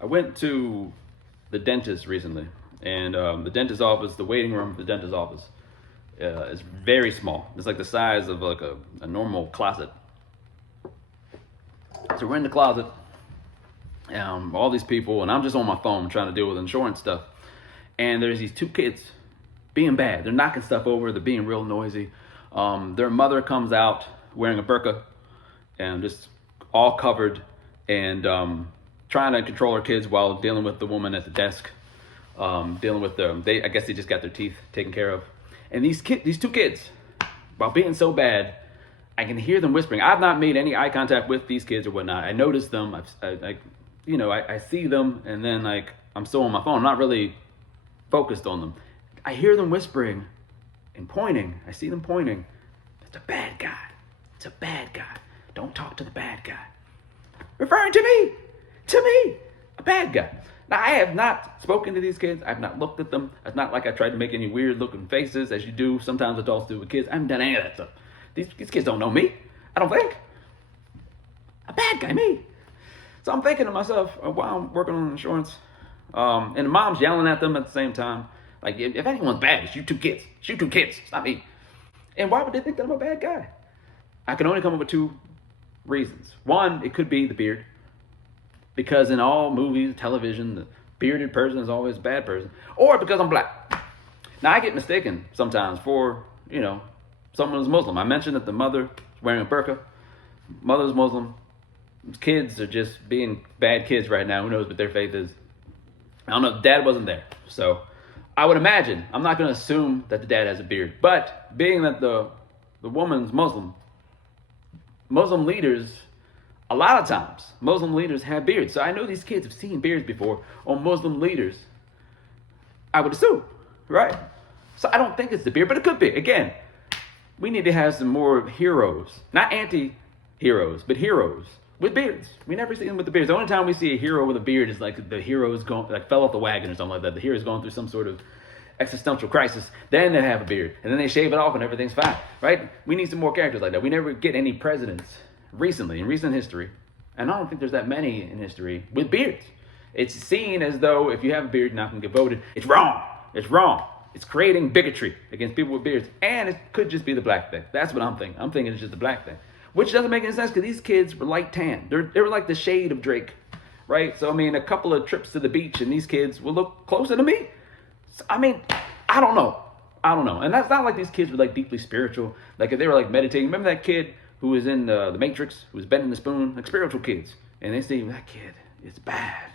I went to the dentist recently, and the dentist office, the waiting room for the dentist office, is very small. It's like the size of like a normal closet. So we're in the closet, all these people, and I'm just on my phone trying to deal with insurance stuff. And there's these two kids being bad. They're knocking stuff over. They're being real noisy. Their mother comes out wearing a burqa and just all covered and trying to control her kids while dealing with the woman at the desk, dealing with them. I guess they just got their teeth taken care of. And these two kids, while being so bad, I can hear them whispering. I've not made any eye contact with these kids or whatnot. I notice them. I see them, and then like I'm still on my phone. I'm not really focused on them. I hear them whispering and pointing. I see them pointing. It's a bad guy. It's a bad guy. Don't talk to the bad guy. Referring to me, a bad guy. Now, I have not spoken to these kids. I've not looked at them. It's not like I tried to make any weird looking faces as you do. Sometimes adults do with kids. I haven't done any of that stuff. These kids don't know me. I don't think. A bad guy, me. So I'm thinking to myself while I'm working on insurance, and the mom's yelling at them at the same time. Like, if anyone's bad, it's you two kids. It's you two kids. It's not me. And why would they think that I'm a bad guy? I can only come up with two reasons. One, it could be the beard. Because in all movies, television, the bearded person is always a bad person. Or because I'm black. Now, I get mistaken sometimes for, someone who's Muslim. I mentioned that the mother is wearing a burqa. Mother's Muslim. Kids are just being bad kids right now. Who knows what their faith is? I don't know. Dad wasn't there. So I would imagine, I'm not going to assume that the dad has a beard. But being that the woman's Muslim leaders, a lot of times, Muslim leaders have beards. So I know these kids have seen beards before on Muslim leaders. I would assume, right? So I don't think it's the beard, but it could be. Again, we need to have some more heroes. Not anti-heroes, but heroes with beards. We never see them with the beards. The only time we see a hero with a beard is like the hero is fell off the wagon or something like that. The hero is going through some sort of existential crisis. Then they have a beard. And then they shave it off and everything's fine, right? We need some more characters like that. We never get any presidents recently, in recent history, and I don't think there's that many in history, with beards. It's seen as though if you have a beard, you're not going to get voted. It's wrong. It's wrong. It's creating bigotry against people with beards. And it could just be the black thing. That's what I'm thinking. I'm thinking it's just the black thing. Which doesn't make any sense because these kids were light tan. They were like the shade of Drake, right? So, a couple of trips to the beach and these kids will look closer to me. So, I don't know. And that's not like these kids were like deeply spiritual. Like if they were like meditating. Remember that kid who was in the Matrix, who was bending the spoon? Like spiritual kids. And they say, that kid is bad.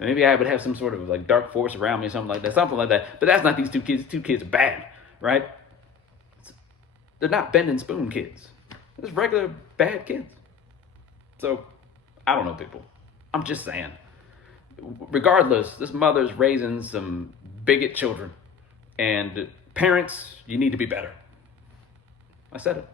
And maybe I would have some sort of like dark force around me or something like that. But that's not these two kids. These two kids are bad, right? They're not bending spoon kids. They're just regular bad kids. So, I don't know, people. I'm just saying. Regardless, this mother's raising some bigot children. And parents, you need to be better. I said it.